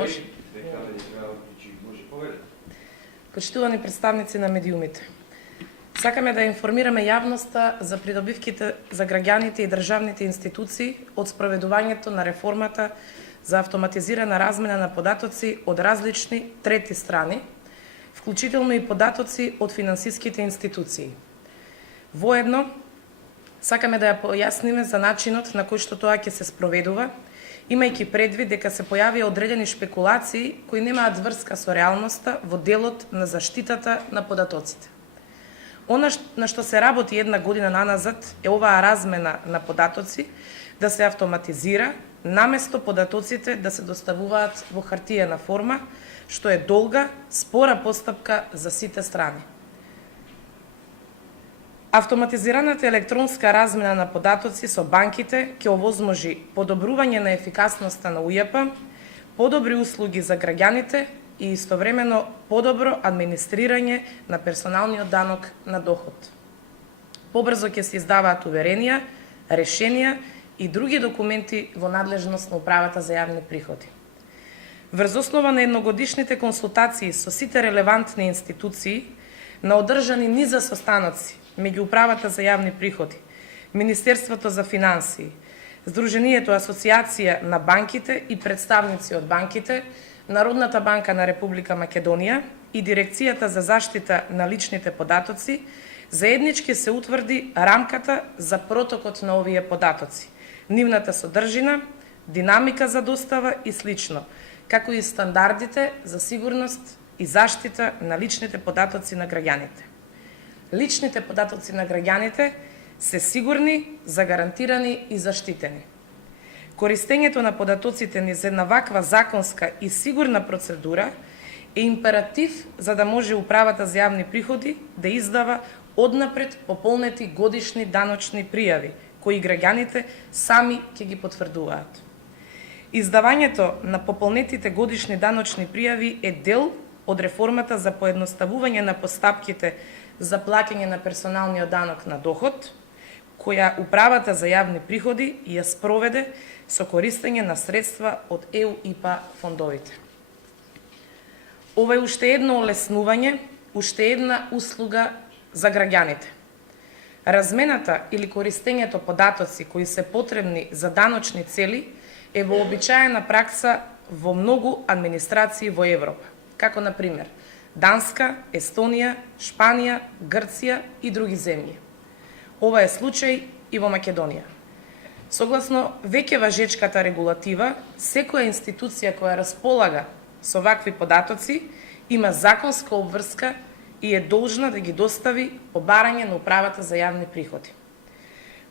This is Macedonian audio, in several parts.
Може. Почитувани представници на медиумите, сакаме да информираме јавноста за придобивките за граѓаните и државните институции од спроведувањето на реформата за автоматизирана размена на податоци од различни трети страни, вклучително и податоци од финансиските институции. Воедно, сакаме да ја појасниме за начинот на кој што тоа ќе се спроведува, имајќи предвид дека се појавија одредени шпекулации кои немаат врска со реалноста во делот на заштитата на податоците. Она на што се работи една година наназад е оваа размена на податоци да се автоматизира, наместо податоците да се доставуваат во хартиена форма, што е долга, спора постапка за сите страни. Автоматизираната електронска размена на податоци со банките ќе овозможи подобрување на ефикасноста на УЈП, подобри услуги за граѓаните и истовремено подобро администрирање на персоналниот данок на доход. Побрзо ќе се издаваат уверенија, решенија и други документи во надлежност на Управата за јавни приходи. Врз основа на едногодишните консултации со сите релевантни институции, на одржани низа состаноци меѓу Управата за јавни приходи, Министерството за финансии, Сдруженијето Асоциација на банките и представници од банките, Народната банка на Република Македонија и Дирекцијата за заштита на личните податоци, заеднички се утврди рамката за протокот на овие податоци, нивната содржина, динамика за достава и слично, како и стандардите за сигурност и заштита на личните податоци на граѓаните. Личните податоци на граѓаните се сигурни, загарантирани и заштитени. Користењето на податоците низ една ваква законска и сигурна процедура е императив за да може Управата за јавни приходи да издава однапред пополнети годишни даночни пријави, кои граѓаните сами ќе ги потврдуваат. Издавањето на пополнетите годишни даночни пријави е дел од реформата за поедноставување на постапките за плаќање на персоналниот данок на доход, која Управата за јавни приходи ја спроведе со користење на средства од ЕУ-ИПА фондовите. Ова е уште едно олеснување, уште една услуга за граѓаните. Размената или користењето податоци кои се потребни за даночни цели е вообичаена пракса во многу администрации во Европа, како на пример Данска, Естонија, Шпанија, Грција и други земји. Ова е случај и во Македонија. Согласно веќе важечката регулатива, секоја институција која располага со вакви податоци има законска обврска и е должна да ги достави по барање на Управата за јавни приходи.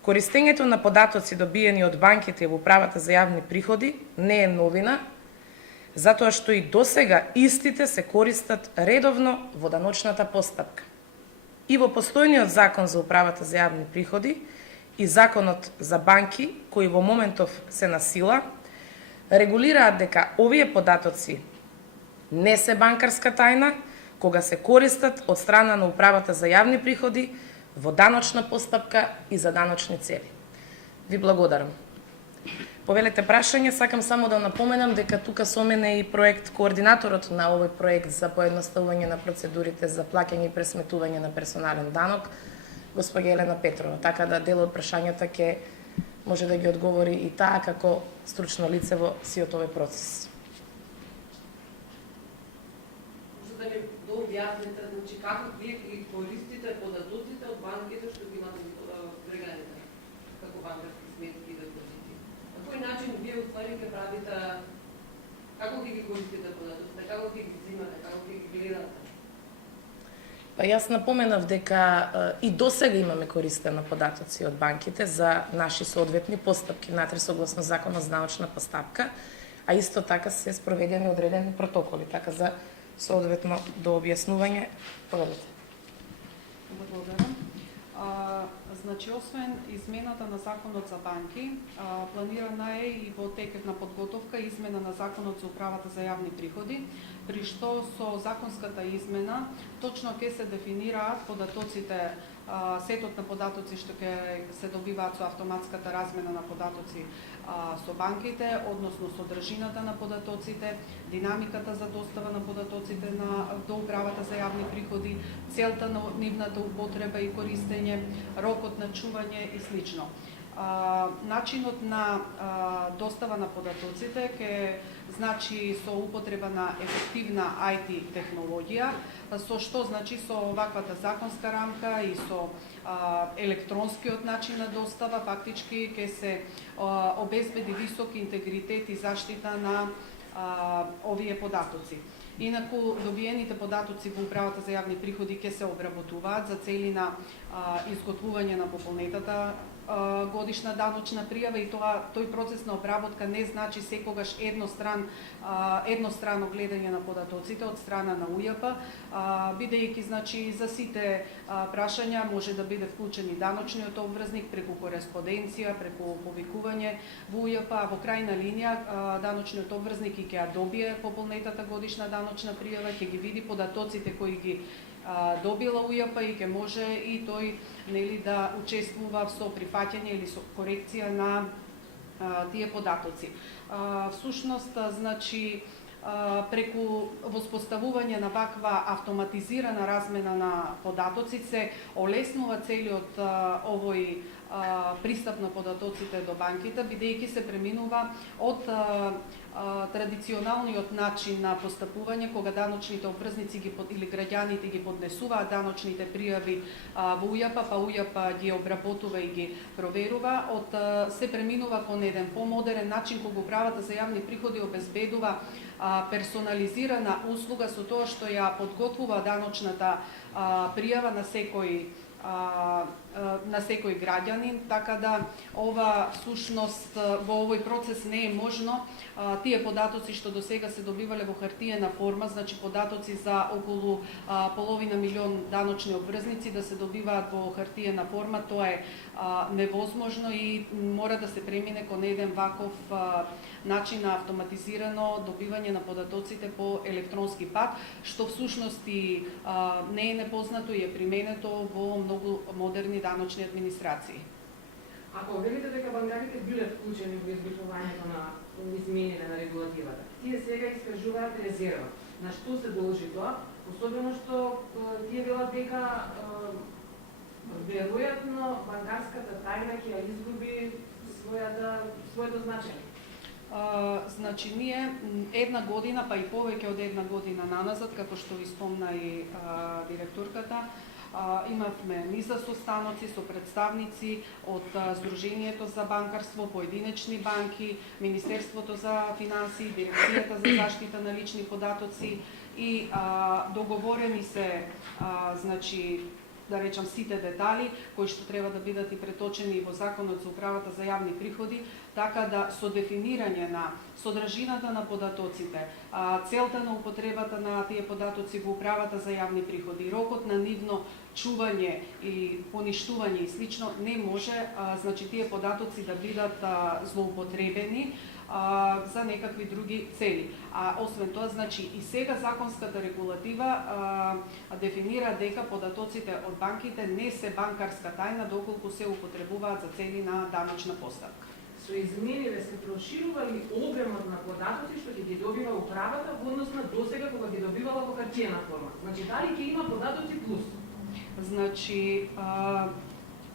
Користењето на податоци добиени од банките во Управата за јавни приходи не е новина, затоа што и досега истите се користат редовно во даночната постапка. И во постојниот закон за Управата за јавни приходи и законот за банки, кои во моментов се на сила, регулираат дека овие податоци не се банкарска тајна, кога се користат од страна на Управата за јавни приходи во даночна постапка и за даночни цели. Ви благодарам. Повелете прашање, сакам само да напоменам дека тука со мене е и проект координаторот на овој проект за поедноставување на процедурите за плаќање и пресметување на персонален данок, госпоѓа Елена Петрова, така да дел од прашањата ќе може да ги одговори и таа како стручно лице во сиот овој процес. Може да ни објасните, значи како вие ги користите податоците од банките што ги имате граѓаните како банкарски сметки и депозити? На кој начин вие уствари ќе правите, како ги користите податоците, како ги взимате, како ги гледате? Па јас напоменав дека и досега имаме користено податоци од банките за наши соодветни постапки внатре согласно законот за даночна постапка, а исто така се спроведени одредени протоколи, така за соодветно до објаснување. Повелете. Благодарам. Значи, освен измената на законот за банки, планирана е и во текот на подготовка измена на законот за Управата за јавни приходи, при што со законската измена точно ќе се дефинираат податоците сетот на податоци што ќе се добиваат со автоматската размена на податоци со банките, односно содржината на податоците, динамиката за достава на податоците до управата за јавни приходи, целта на нивната употреба и користење, рокот на чување и слично. Начинот на достава на податоците ќе значи со употреба на ефективна IT технологија, со што значи со оваквата законска рамка и со електронскиот начин на достава фактички ќе се обезбеди висок интегритет и заштита на овие податоци. Инаку добиените податоци во управата за јавни приходи ќе се обработуваат за цели на изготвување на пополнетата годишна даночна пријава и тој процес на обработка не значи секогаш еднострано гледање на податоците од страна на УЈП, бидејќи значи за сите прашања може да биде вклучен и даночниот обврзник преку кореспонденција, преку повикување во УЈП, а во крајна линија даночниот обврзник ќе ја добие пополнетата годишна даночна пријава, ќе ги види податоците кои ги добила УЈП и ќе може и тој да учествува со прифаќање или со корекција на тие податоци. Всушност, значи, преку воспоставување на ваква автоматизирана размена на податоци се олеснува целиот овој пристап на податоците до банките, бидејќи се преминува од традиционалниот начин на постапување кога даночните обврзници или граѓаните ги поднесуваат даночните пријави во УЈП, па УЈП ги обработува и ги проверува, се преминува кон еден помодерен начин кога управата за јавни приходи обезбедува персонализирана услуга со тоа што ја подготвува даночната пријава на секој граѓанин, така да ова всушност во овој процес не е можно тие податоци што до сега се добивале во хартиена форма, значи податоци за околу половина милион даночни обврзници да се добиваат во хартиена форма, тоа е невозможно и мора да се премине кон еден ваков начин на автоматизирано добивање на податоците по електронски пат, што всушност и не е непознато и е применето во многу модерни даночни администрации. Ако велите дека банкарите биле вклучени во изготвувањето на изменење на регулативата, тие сега искажуваат резерва. На што се должи тоа? Особено што тие велат дека веројатно банкарската тајна ќе ја изгуби своето значење. Значи, ние една година, па и повеќе од една година наназад, како што ви спомна и директорката, имавме низа состаноци со представници од Сдруженијето за банкарство, поединечни банки, Министерството за финансии, Дирекцијата за заштита на лични податоци и договорени се, значи, да речам, сите детали кои што треба да бидат и преточени во Законот за управата за јавни приходи, така да со дефинирање на содржината на податоците, целта на употребата на тие податоци во управата за јавни приходи, рокот на нивно чување и поништување и слично, не може, значи, тие податоци да бидат злоупотребени за некакви други цели. Освен тоа, значи, и сега законската регулатива дефинира дека податоците од банките не се банкарска тајна доколку се употребуваат за цели на даночна поставка. Со измените се проширува ли обемот на податоци што ќе ги добива управата во однос на досега кога ги добивала во хартиена форма? Значи, дали ќе има податоци плюс? Значи,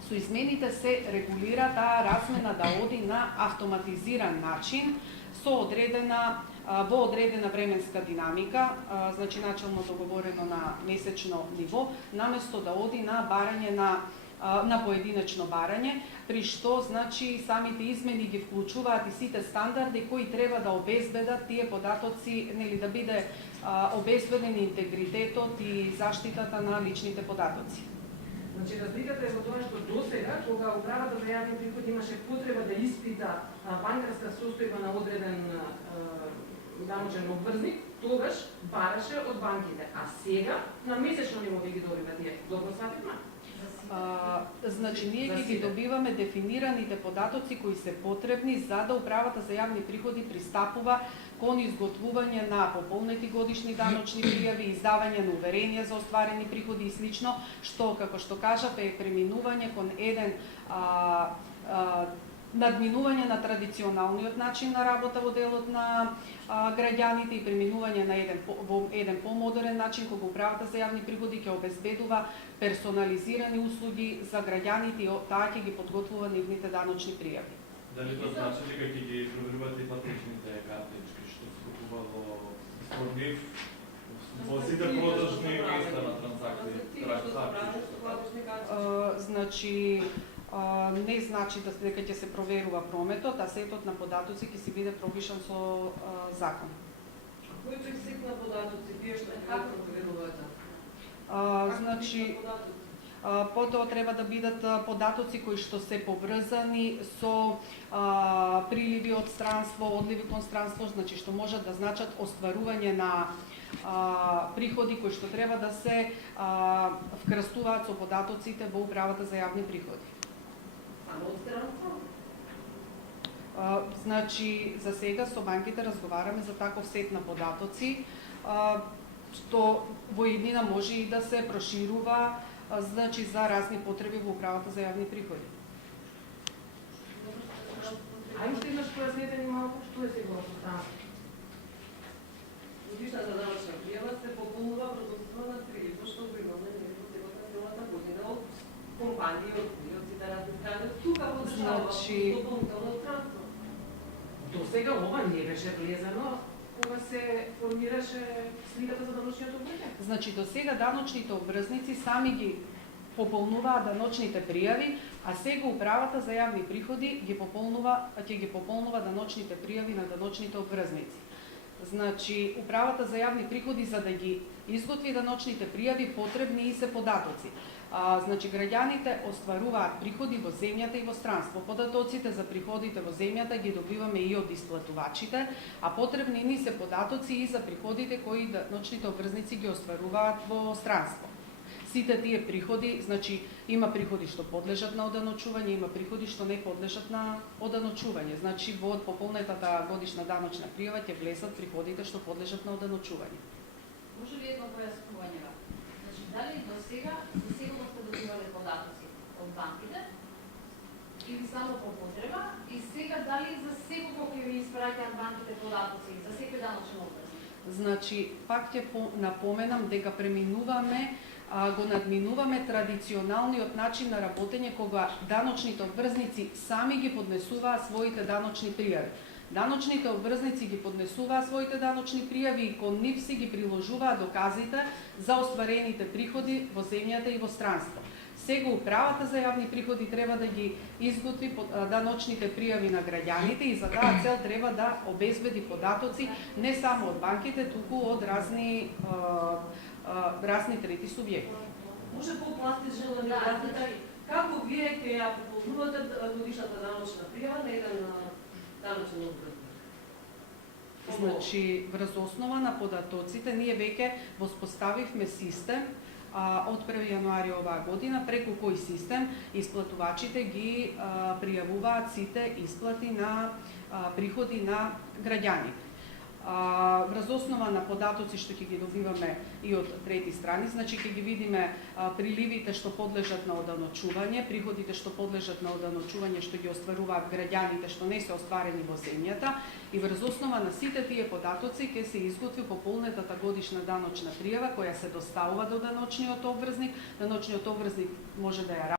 со измените се регулира таа размена да оди на автоматизиран начин со во одредена временска динамика, значи начално договорено на месечно ниво, наместо да оди на барање на поединечно барање, при што, значи, самите измени ги вклучуваат и сите стандарди кои треба да обезбедат тие податоци, нели, да биде обезбеден интегритетот и заштитата на личните податоци. Значи, разликата е во тоа што досега, кога управата за јавни приходи имаше потреба да испита банкарска состојба на одреден даночен обврзник, тогаш бараше од банките, а сега на месечно ниво ги добива тие. Добро свативме? Значи, ние За ги сите. добиваме дефинираните податоци кои се потребни за да управата за јавни приходи пристапува кон изготвување на пополнети годишни даночни пријави, издавање на уверенија за остварени приходи и слично, што, како што кажав, е преминување кон еден надминување на традиционалниот начин на работа во делот на граѓаните и преминување на еден помодерен начин кога управата за јавни приходи ќе обезбедува персонализирани услуги за граѓаните и таа ќе ги подготвува нивните даночни пријави. Дали тоа значи дека ќе ги проверувате и платежните картички што се купува во нив во сите продажни места на транзакции? Значи, не значи дека ќе се проверува прометот, а сетот на податоци ќе си биде пропишан со закон. Кој е сет на податоци? Тие што како проверувате? Значи, потоа треба да бидат податоци кои што се поврзани со приливи од странство, одливи кон странство, значи што можат да значат остварување на приходи кои што треба да се вкрстуваат со податоците во управата за јавни приходи. Само од странство? Значи, за сега со банките разговараме за таков сет на податоци, што во иднина може и да се проширува, значи за разни потреби во управата за јавни приходи. Ајде уште еднаш појаснете ни малку што е сега со странство. Годишната даночна пријава се пополнува врз основа на приливот што го имаме во целата година од компании, од сите разни страни, тука во држава, дополнително странство. До сега ова не беше влезено кога се формираше сликата за даночниот обврзник. Значи, до сега даночните обврзници сами ги пополнуваат даночните пријави, а сега управата за јавни приходи ќе ги пополнува даночните пријави на даночните обврзници. Значи, управата за јавни приходи за да ги изготви даночните пријави потребни и се податоци. Значи, граѓаните остваруваат приходи во земјата и во странство. Податоците за приходите во земјата ги добиваме и од исплатувачите, а потребни ни се податоци и за приходите кои даночните обврзници ги остваруваат во странство. Сите тие приходи, значи, има приходи што подлежат на оданочување, има приходи што не подлежат на оданочување. Значи, во пополнетата годишна даночна пријава ќе влезат приходите што подлежат на оданочување. Може ли едно појаснување? Значи, дали до сега за сигурно сте добивале податоци од банките или само по потреба и сега дали за секој ќе ви испраќаат банките податоци за секој даночен обврзник? Значи, пак ќе напоменам дека преминуваме го надминуваме традиционалниот начин на работење кога даночните обврзници сами ги поднесуваат своите даночни пријави. Даночните обврзници ги поднесуваат своите даночни пријави и кон нив си ги приложуваат доказите за остварените приходи во земјата и во странство. Сега управата за јавни приходи треба да ги изготви даночните пријави на граѓаните и за таа цел треба да обезбеди податоци не само од банките, туку од разни трети субјекти. Може по-пластично да ми кажете како вие ќе ја пополнувате годишната даночна пријава на еден даночен обврзник? Значи, врз основа на податоците, ние веќе воспоставивме систем од 1 јануари оваа година, преку кој систем исплатувачите ги пријавуваат сите исплати на приходи на граѓаните. Врз основа на податоци што ќе ги добиваме и од трети страни, значи ќе ги видиме приливите што подлежат на оданочување, приходите што подлежат на оданочување што ги остваруваат граѓаните што не се остварени во земјата и врз основа на сите тие податоци ќе се изготви пополнетата годишна даночна пријава која се доставува до даночниот обврзник. Даночниот обврзник може да ја